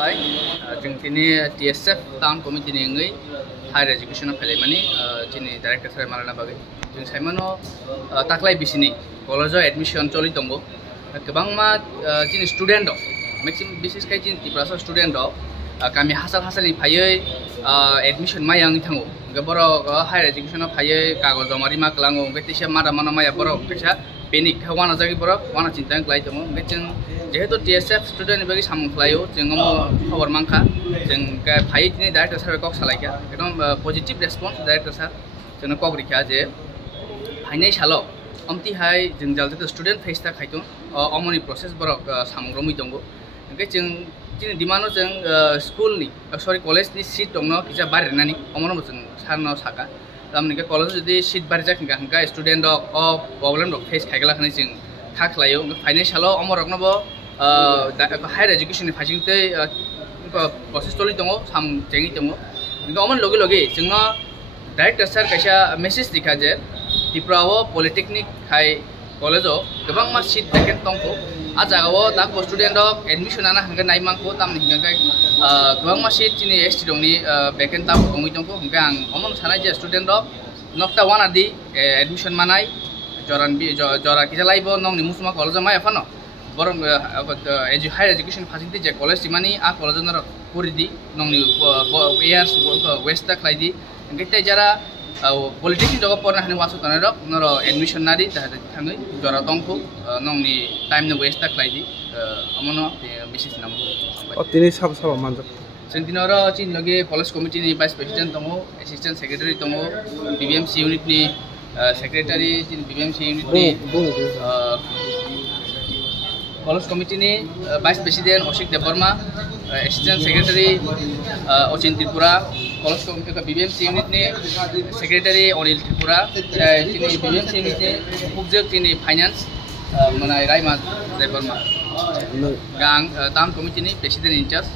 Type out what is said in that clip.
Baik, जों दिनै TSF town कमिटिनि एंगै higher education फैलायमानि दिनै डाइरेक्टर सार मालाना बागै जों साइमानो ताक्लाय बिसिनि कलेजाव एडमिशन चलि दंगो गोबां मा दिनै स्टुडेन्ट दं मैक्सिमाम बिसेस खाय दिनै दिप्रासा स्टुडेन्ट दं गामि हासालनि फायै एडमिशन मायांगि थांगो बर हायर एजुकेशन फायै कागज जमारि मा कलांगो गतिसे मादा माना माया बर कैसा बेनिक वाना जागी बर वाना चिन्ता क्लाय दङ जों जेहेतु TSF स्टुडेन्ट बागै सामख्लायो जों खबर मांखा जों फायै दिनै डाइरेक्टर सार कक सालायखा एकदम पजिटिभ रेसपन्स डाइरेक्टर सार जोंनो कक रिखा जे फाइनाय साल अमति हाय जों जालजो स्टुडेन्ट फेसता खायतो अमनि प्रोसेस बर सामग्रमै दङ ओंखाय जों दिनै दिमानो जों स्कुलनि सरि कलेजनि सीट दङ किजा बारिनानि अमनो जों सारनाव साका तामनिके कलेज जुदि सीट बारि जाखिनगा हंगा स्टुडेन्ट अ प्रब्लेम दं फेस खायगला खनै जों खाख्लायो फाइनाय साल अमरकनबो हायर एजुकेशन फाइसिंते प्रोसेस चलि दङ साम जेंगि दङ अमन लगे लगे जोंनो डाइरेक्टर सार कैसा मेसेज दिखा जे त्रिपुराव पॉलिटेक्निक हाई कॉलेजो गोबां मा सीट वेकेंट दंखो आ जागाव दा स्टुडेन्ट एडमिशन आना हंगा नाय मांखो तामनि हंगा गोबां मा सीट दिनै एसटी दंनि वेकेंट दा दंगि दंखो हंगा आं अमन सानाय जे स्टुडेन्ट नक्ता वान आदि एडमिशन मानाय जरा किजा लाइबो नंनि मुसुमा कॉलेज मा एफानो बरं हायर एजुकेशन फासिलिटी जे कॉलेज सिमानि आ कॉलेज नर पुरिदि नंनि इयार्स वेस्ट ता क्लाइदि गैते जरा पॉलिटेक्निक जगह पढ़ना हने वासु तने रक नर एडमिशन नारि थाङै जरा दंखो नंनि टाइम न वेस्ट ता क्लाइदि अमनो मेसेज नाम तिनि सब मानजक जों दिनर चिन लगे कॉलेज कमिटी नि वाइस प्रेसिडेंट दङ असिस्टेंट सेक्रेटारि दङ BBMC यूनिट नि सेक्रेटारि चिन BBMC यूनिट नि कॉलेज कमिटी नि vice president Ashik Debbarma assistant secretary Achin Tripura college committee BBMC unit नि सेक्रेटारि अनिल त्रिपुरा चिनि BBMC यूनिट नि उपजक चिनि फाइनेंस मनाय रायमा देवबर्मा गां टाउन कमिटी नि प्रेसिडेंट इंचार्ज